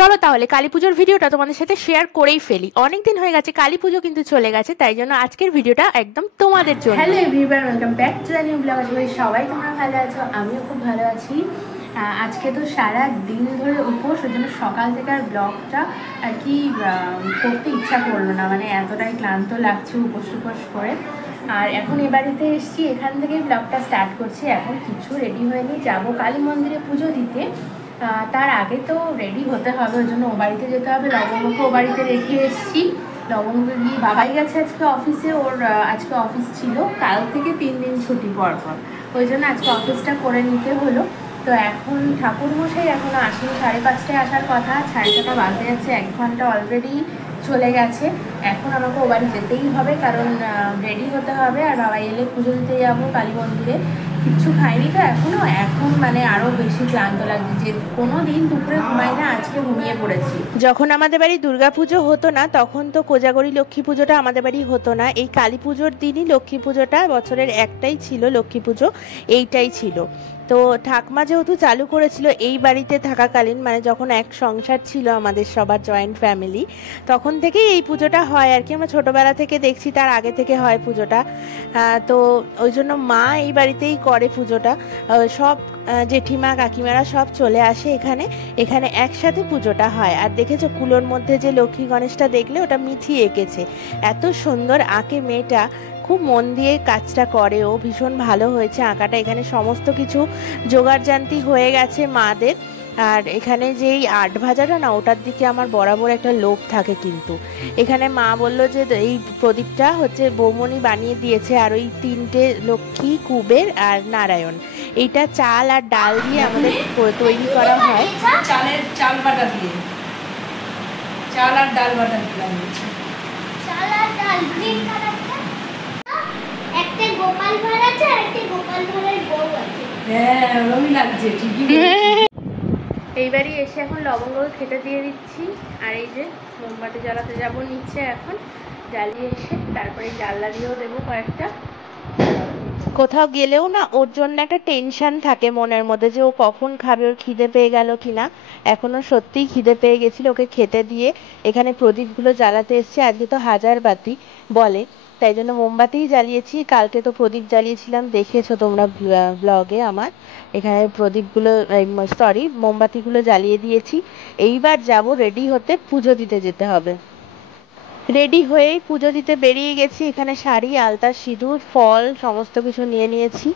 চলো তাহলে কালী পুজোর ভিডিওটা তোমাদের সাথে শেয়ার করেই ফেলি। অনেক দিন হয়ে গেছে, কালী পুজো কিন্তু চলে গেছে, তাই জন্য আজকের ভিডিওটা একদম তোমাদের জন্য। Hello everyone, welcome back to the new blog. সবাই তোমরা ভালো আছো, আমিও খুব ভালো আছি। আজকে তো সারা দিন ধরে উপোস, ওই জন্য সকাল থেকে আর ব্লগটা আর কি করতে ইচ্ছা করলো না, মানে এতটাই ক্লান্ত লাগছে উপোস করে। আর এখন এ বাড়িতে এসেছি, এখান থেকে ব্লগটা স্টার্ট করছি। এখন কিছু রেডি হয়নি, যাবো কালী মন্দিরে পুজো দিতে। তার আগে তো রেডি হতে হবে, ওই জন্য ও বাড়িতে যেতে হবে। লবঙ্গকে ও বাড়িতে রেখে এসেছি। লবঙ্গ গিয়ে বাবাই গেছে আজকে অফিসে, ওর আজকে অফিস ছিল, কাল থেকে 3 দিন ছুটি পর ওই জন্য আজকে অফিসটা করে নিতে হলো। তো এখন ঠাকুরমশাই এখনও আসেনি, 5:30টায় আসার কথা, 6:30 বাজতে যাচ্ছে, 1 ঘন্টা অলরেডি চলে গেছে। এখন আমাকে ও বাড়ি যেতেই হবে, কারণ রেডি হতে হবে। আর বাবা এলে পুজো দিতে যাবো কালী মন্দিরে। কিচ্ছু খাইনি তো এখনও, এখন মানে আরও বেশি ক্লান্ত লাগছে, যে কোনো দিন দুপুরে ঘুমাই না, আজকে ঘুমিয়ে পড়েছি। যখন আমাদের বাড়ি দুর্গা পুজো হতো না, তখন তো কোজাগরি লক্ষ্মী পুজোটা আমাদের বাড়ি হতো না। এই কালী পুজোর দিনই লক্ষ্মী পুজোটা, বছরের একটাই ছিল লক্ষ্মী পুজো, এইটাই ছিল। তো ঠাকমা যেহেতু চালু করেছিল এই বাড়িতে থাকাকালীন, মানে যখন এক সংসার ছিল আমাদের সবার, জয়েন্ট ফ্যামিলি, তখন থেকেই এই পুজোটা হয় আর কি। আমরা ছোটোবেলা থেকে দেখছি, তার আগে থেকে হয় পুজোটা। তো ওই জন্য মা এই বাড়িতেই করে পুজোটা। সব জেঠিমা কাকিমারা সব চলে আসে এখানে, এখানে একসাথে পুজোটা হয়। আর দেখেছো কুলোর মধ্যে যে লক্ষ্মী গণেশটা দেখলে, ওটা মিথি এঁকেছে। এত সুন্দর আঁকে মেয়েটা, খুব মন দিয়ে কাজটা করে ও, ভীষণ ভালো হয়েছে আঁকাটা। এখানে সমস্ত কিছু জোগাড়জান্তি হয়ে গেছে মাদের। আর এখানে যেই আট ভাজাটা না, ওটার দিকে আমার বরাবর একটা লোভ থাকে। কিন্তু এখানে মা বলল যে এই প্রদীপটা হচ্ছে বৌমনি বানিয়ে দিয়েছে, আর ওই 3টে লক্ষ্মী, কুবের আর নারায়ণ, এইটা চাল আর ডাল দিয়ে আমাদের তৈরি করা হয়। চাল বাটা দিয়ে, চাল আর ডাল বাটা দিয়ে, চাল আর ডাল গ্রিন কালারটা। একটা গোপাল ভাঁড় আছে আর একটা গোপাল ভাঁড়ের বউ আছে। হ্যাঁ, ওরকমই লাগছে, ঠিকই। এইবারই এসে এখন লবঙ্গকে খেতে দিয়ে দিচ্ছি। আর এই যে মোমবাতি জ্বালাতে যাবো নিচে, এখন জ্বালিয়ে এসে তারপরে জানলা দিয়েও দেবো কয়েকটা। কোথাও গেলেও না ওর জন্য একটা টেনশন থাকে মনের মধ্যে, যে ও কখন খাবে, ওর খিদে পেয়ে গেল কিনা। এখনো সত্যিই খিদে পেয়ে গেছিল, ওকে খেতে দিয়ে এখানে প্রদীপগুলো জ্বালাতে এসছে। আজকে তো হাজার বাতি বলে, তাই জন্য মোমবাতিই জ্বালিয়েছি। কালকে তো প্রদীপ জ্বালিয়েছিলাম, দেখেছো তোমরা ব্লগে আমার। এখানে প্রদীপগুলো, সরি, মোমবাতিগুলো জ্বালিয়ে দিয়েছি। এইবার যাব রেডি হতে, পুজো দিতে যেতে হবে। রেডি হয়েই পুজো দিতে বেরিয়ে গেছি। এখানে শাড়ি, আলতা, সিঁদুর, ফল সমস্ত কিছু নিয়ে নিয়েছি।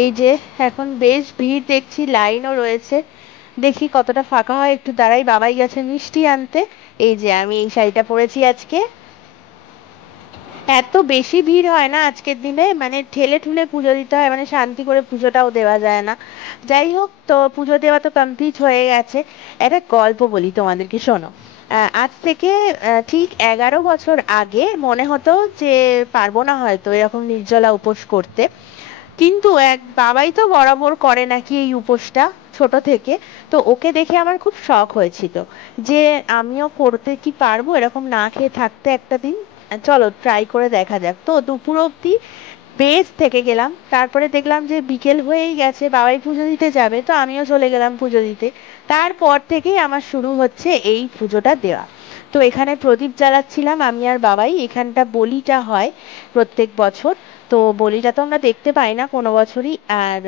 এই যে এখন বেশ ভিড় দেখছি, লাইনও রয়েছে। দেখি কতটা ফাঁকা হয়, একটু দাঁড়াই। বাবাই গেছে মিষ্টি আনতে। এই যে আমি এই শাড়িটা পরেছি আজকে। এত বেশি ভিড় হয় না আজকের দিনে, মানে ঠেলে ঠুলে পুজো দিতে হয়, মানে শান্তি করে পুজোটাও দেওয়া যায় না। যাই হোক, তো পুজো দেওয়া তো কমপ্লিট হয়ে গেছে। একটা গল্প বলি তোমাদেরকে, শোনো। আজ থেকে ঠিক 11 বছর আগে মনে হতো যে পারবো না হয়তো এরকম নির্জলা উপোস করতে। কিন্তু এক বাবাই তো বরাবর করে নাকি এই উপোসটা ছোট থেকে। তো ওকে দেখে আমার খুব শখ হয়েছিল যে আমিও করতে কি পারবো, এরকম না খেয়ে থাকতে একটা দিন। চলো ট্রাই করে দেখা যাক। তো দুপুর অবধি বেশ থেকে গেলাম, তারপরে দেখলাম যে বিকেল হয়েই গেছে, বাবাই পুজো দিতে যাবে, তো আমিও চলে গেলাম পুজো দিতে। তারপর থেকেই আমার শুরু হচ্ছে এই পুজোটা দেওয়া। তো এখানে প্রদীপ জ্বালাচ্ছিলাম আমি আর বাবাই। এখানটা বলিটা হয় প্রত্যেক বছর, তো বলিটা তো আমরা দেখতে পাই না কোনো বছরই। আর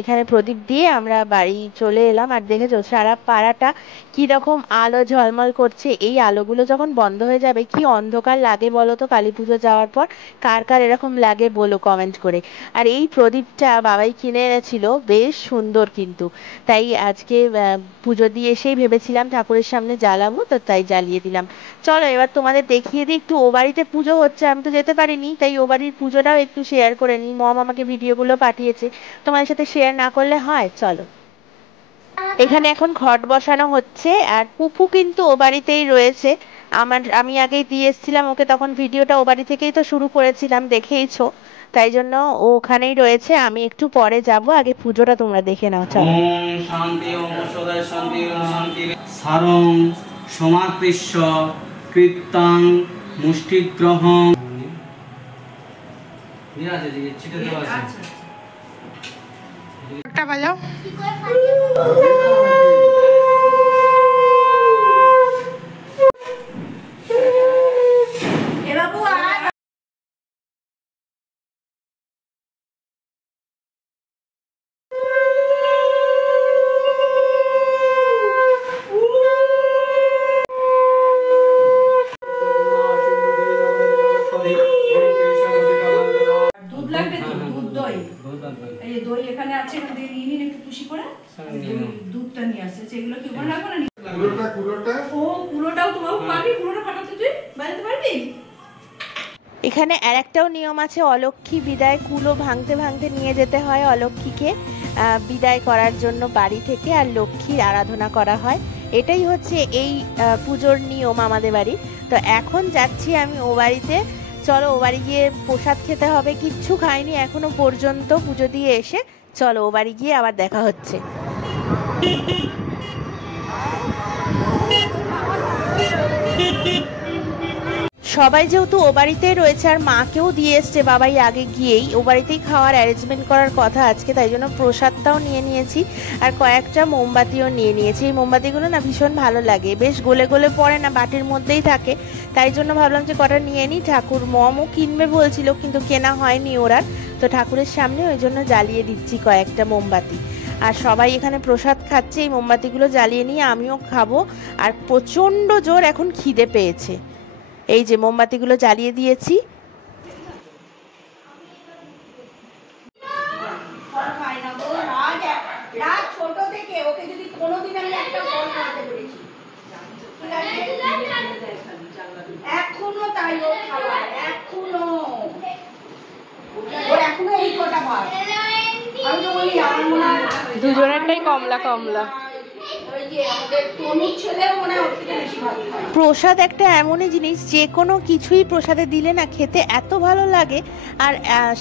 এখানে প্রদীপ দিয়ে আমরা বাড়ি চলে এলাম। আর দেখেছো সারা পাড়াটা কি রকম আলো ঝলমল করছে। এই আলোগুলো যখন বন্ধ হয়ে যাবে কি অন্ধকার লাগে বলো তো কালী পুজো যাওয়ার পর। কার কার এরকম লাগে বলো কমেন্ট করে। আর এই প্রদীপটা বাবাই কিনে এনেছিল, বেশ সুন্দর কিন্তু। তাই আজকে পুজো দিয়ে এসেই ভেবেছিলাম ঠাকুরের সামনে জ্বালাবো, তো তাই জ্বালিয়ে দিলাম। চলো এবার তোমাদের দেখিয়ে দিই একটু। ও বাড়িতে পুজো হচ্ছে, আমি তো যেতে পারিনি, তাই ও বাড়ির পুজোটাও একটু শেয়ার করে নিই। মম আমাকে ভিডিওগুলো পাঠিয়েছে, তোমাদের সাথে শেয়ার না করলে হয়? চলো। এখানে এখন ঘট বসানো হচ্ছে, আর পুপু কিন্তু ও বাড়িতেই রয়েছে। আমি আগেই দিয়ে এসেছিলাম ওকে, তখন ভিডিওটা ও বাড়ি থেকেই তো শুরু করেছিলাম, দেখেইছো। তাই জন্য ও ওখানেই রয়েছে, আমি একটু পরে যাব। আগে পুজোটা তোমরা দেখে নাও, চলো। শান্তি ওম সদায় শান্তি ওম শান্তি সারং সমাকৃষ্য কৃত্তাং মুষ্টিগ্রহং। ঠিক আছে, ছিটে দেওয়া আছে। একটা বাজাও। এখানে আরেকটাও নিয়ম আছে, অলক্ষ্মী বিদায় কুলো ভাঙতে ভাঙতে নিয়ে যেতে হয় অলক্ষ্মীকে বিদায় করার জন্য বাড়ি থেকে, আর লক্ষ্মীর আরাধনা করা হয়। এটাই হচ্ছে এই পুজোর নিয়ম আমাদের বাড়ি। তো এখন যাচ্ছি আমি ও বাড়িতে, চলো ও বাড়ি গিয়ে প্রসাদ খেতে হবে, কিচ্ছু খাইনি এখনো পর্যন্ত পুজো দিয়ে এসে। চলো ও বাড়ি গিয়ে আবার দেখা হচ্ছে। সবাই যেহেতু ও বাড়িতেই রয়েছে আর মাকেও দিয়ে এসছে বাবাই আগে গিয়েই, ও বাড়িতেই খাওয়ার অ্যারেঞ্জমেন্ট করার কথা আজকে, তাই জন্য প্রসাদটাও নিয়ে নিয়েছি আর কয়েকটা মোমবাতিও নিয়ে নিয়েছি। এই মোমবাতিগুলো না ভীষণ ভালো লাগে, বেশ গলে গলে পড়ে না, বাটির মধ্যেই থাকে, তাই জন্য ভাবলাম যে কটা নিয়ে নিই। ঠাকুর মমও কিনবে বলছিল কিন্তু কেনা হয়নি ওরা, তো ঠাকুরের সামনে ওই জন্য জ্বালিয়ে দিচ্ছি কয়েকটা মোমবাতি। আর সবাই এখানে প্রসাদ খাচ্ছে, এই মোমবাতিগুলো জ্বালিয়ে নিয়ে আমিও খাবো। আর প্রচণ্ড জোর এখন খিদে পেয়েছে, এই যে মোমবাতিগুলো জ্বালিয়ে দিয়েছি। ছোট থেকে ওকে যদি কোনোদিন আমি একটা ফল খাওয়াতে পেরেছি, এখনো তাই ও খাওয়ায়, এখনো ওর এখনো এই কটা ভাত। আমি তো বলি আমার মনে হয় দুজনেরটাই কমলা কমলা। প্রসাদ একটা এমনই জিনিস, যে কোনো কিছুই প্রসাদে দিলে না খেতে এত ভালো লাগে। আর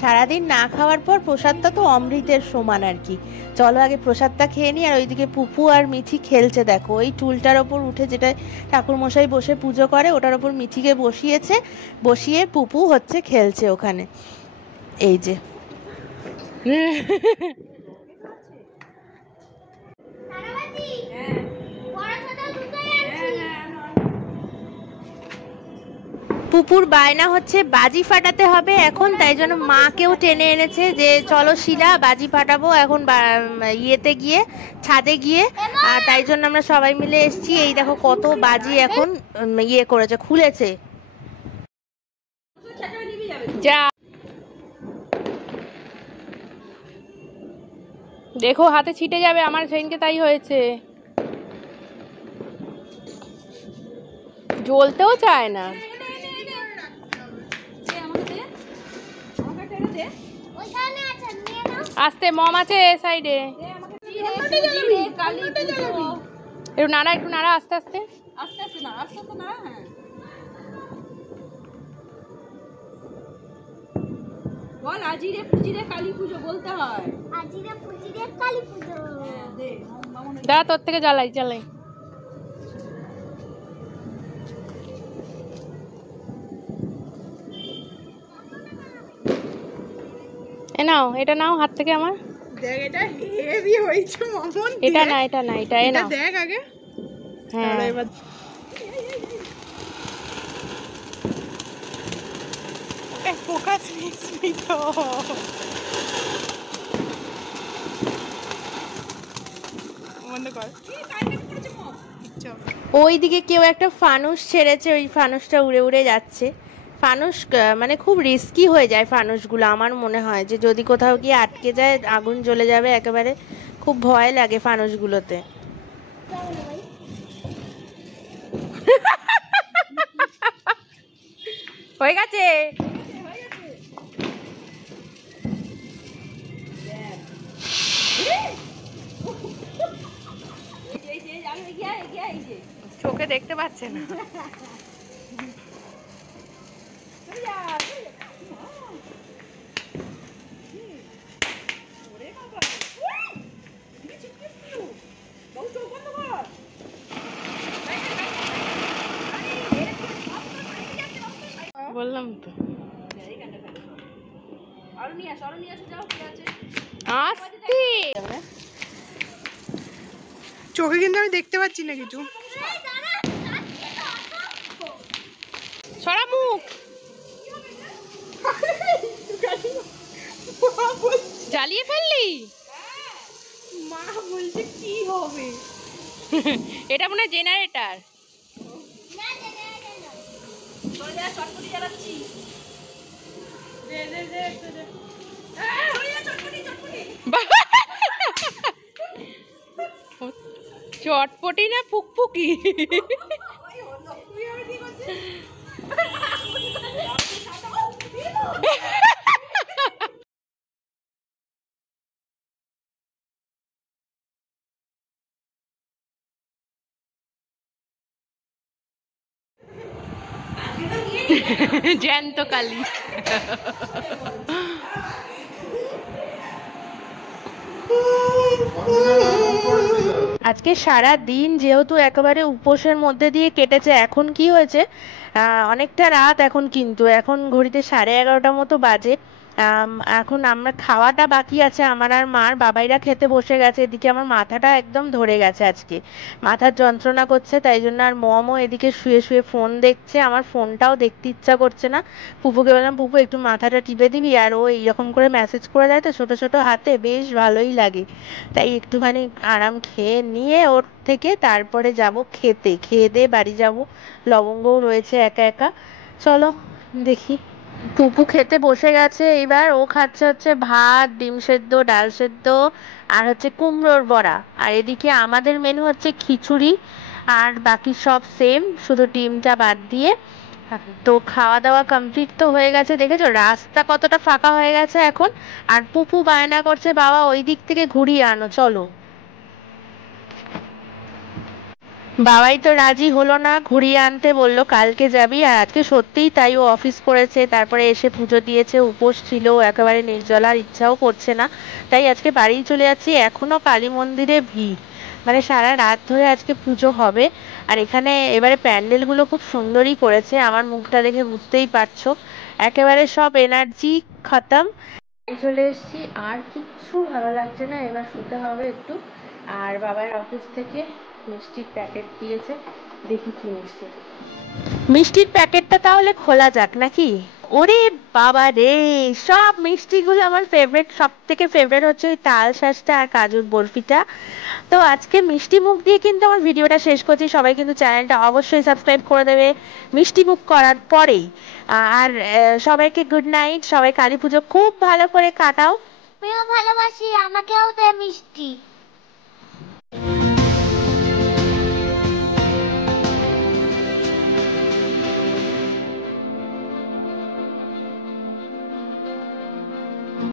সারাদিন না খাওয়ার পর প্রসাদটা তো অমৃতের সমান আর কি। চলো আগে প্রসাদটা খেয়ে নিই। আর ওইদিকে পুপু আর মিঠি খেলছে, দেখো ওই টুলটার ওপর উঠে, যেটা ঠাকুরমশাই বসে পুজো করে ওটার ওপর মিঠিকে বসিয়েছে, বসিয়ে পুপু হচ্ছে খেলছে ওখানে, এই যে। পুপুর বায়না হচ্ছে বাজি ফাটাতে হবে এখন, তাই জন্য মাকেও টেনে এনেছে যে চলো শিলা বাজি ফাটাবো এখন ইয়েতে গিয়ে, ছাদে গিয়ে। আর তাই জন্য আমরা সবাই মিলে এসেছি। এই দেখো কত বাজি এখন ইয়ে করেছে, খুলেছে। যা দেখো হাতে ছিটে যাবে, আমার সেদিনকে তাই হয়েছে, জ্বলতেও চায় না। আস্তে, মম আছে এ সাইডে, একটু নাড়া, একটু নাড়া, আস্তে আস্তে আস্তে আস্তে নাড়া, আস্তে আস্তে নাড়া। হ্যাঁ বল, আজিরে পুজিরে কালী পুজো বলতে হয়, আজিরে পুজিরে কালী পুজো। দাঁড়া তোর থেকে জ্বালাই জ্বালাই। এ নাও, এটা নাও হাত থেকে আমার। দেখ এটা হেভি হয়েছে মামুন। এটা না, এটা না, এটা এ নাও, দেখ আগে। হ্যাঁ এবার ফোকাস নিচ্ছি তো। বন্ধ কর। ওইদিকে কেউ একটা ফানুস ছেড়েছে, ওই ফানুসটা উড়ে উড়ে যাচ্ছে। ফানুস মানে খুব রিস্কি হয়ে যায় ফানুসগুলো, আমার মনে হয় যে যদি কোথাও গিয়ে আটকে যায় আগুন জ্বলে যাবে একেবারে, খুব ভয় লাগে ফানুসগুলোতে। হয়ে গেছে। চোখে দেখতে পাচ্ছে না। বললাম তো আস্তে, চোখে কিন্তু আমি দেখতে পাচ্ছি না কিছু। সরা মুখ, জ্বালিয়ে ফেললি। মা বলছে কি হবে, এটা মনে হয় জেনারেটার। চটপটি না ফুকফুকি? জ্যান্ত কালি। আজকে সারা দিন যেহেতু একেবারে উপোসের মধ্যে দিয়ে কেটেছে, এখন কি হয়েছে, অনেকটা রাত এখন, কিন্তু এখন ঘড়িতে 11:30 মতো বাজে। এখন আমরা খাওয়াটা বাকি আছে, আমার আর মার। বাবাইরা খেতে বসে গেছে। এদিকে আমার মাথাটা একদম ধরে গেছে, আজকে মাথার যন্ত্রণা করছে, তাই জন্য। আর মমও এদিকে শুয়ে শুয়ে ফোন দেখছে, আমার ফোনটাও দেখতে ইচ্ছা করছে না। পুপুকে বললাম, পুপু একটু মাথাটা টিপে দিবি, আর ও এইরকম করে মেসেজ করে দেয় তো ছোট ছোট হাতে, বেশ ভালোই লাগে। তাই একটুখানি আরাম খেয়ে নিয়ে ওর থেকে তারপরে যাব খেতে, খেয়ে দিয়ে বাড়ি যাব। লবঙ্গও রয়েছে একা একা। চলো দেখি। পুপু খেতে বসে গেছে, এইবার ও খাচ্ছে হচ্ছে ভাত, ডিম সেদ্ধ, ডাল সেদ্ধ, আর হচ্ছে কুমড়োর বড়া। আর এদিকে আমাদের মেনু হচ্ছে খিচুড়ি, আর বাকি সব সেম, শুধু ডিমটা বাদ দিয়ে। তো খাওয়া দাওয়া কমপ্লিট তো হয়ে গেছে, দেখেছো রাস্তা কতটা ফাঁকা হয়ে গেছে এখন। আর পুপু বায়না করছে, বাবা ওই দিক থেকে ঘুরিয়ে আনো চলো। বাবাই তো রাজি হলো না, ঘুরিয়ে আনতে বললো কালকে যাবি। আর আজকে সত্যিই তাই, ও অফিস করেছে, তারপরে এসে পুজো দিয়েছে, উপোস ছিল, একেবারে নির্জলার ইচ্ছাও করছে না। তাই আজকে বাড়ি চলে যাচ্ছি। এখনো কালী মন্দিরে ভিড়, মানে সারা রাত ধরে আজকে পুজো হবে। আর এখানে এবারে প্যান্ডেলগুলো খুব সুন্দরই করেছে, আমার মুখটা দেখে বুঝতেই পারছো। একেবারে সব এনার্জি খতম। চলে এসেছি, আর কিচ্ছু ভালো লাগছে না, এবার শুতে হবে একটু। আর বাবার অফিস থেকে মিষ্টির প্যাকেট দিয়েছে, দেখি কি মিষ্টি। মিষ্টির প্যাকেটটা তাহলে খোলা যাক নাকি? ওরে বাবা রে, সব মিষ্টিগুলো আমার ফেভারিট। সব থেকে ফেভারিট হচ্ছে ওই তাল শাঁসটা আর কাজুর বরফিটা। তো আজকে মিষ্টি মুখ দিয়ে কিন্তু আমার ভিডিওটা শেষ করছি। সবাই কিন্তু চ্যানেলটা অবশ্যই সাবস্ক্রাইব করে দেবে মিষ্টি মুখ করার পরেই। আর সবাইকে গুড নাইট। সবাই কালী পুজো খুব ভালো করে কাটাও। আমিও ভালোবাসি, আমাকেও দে মিষ্টি।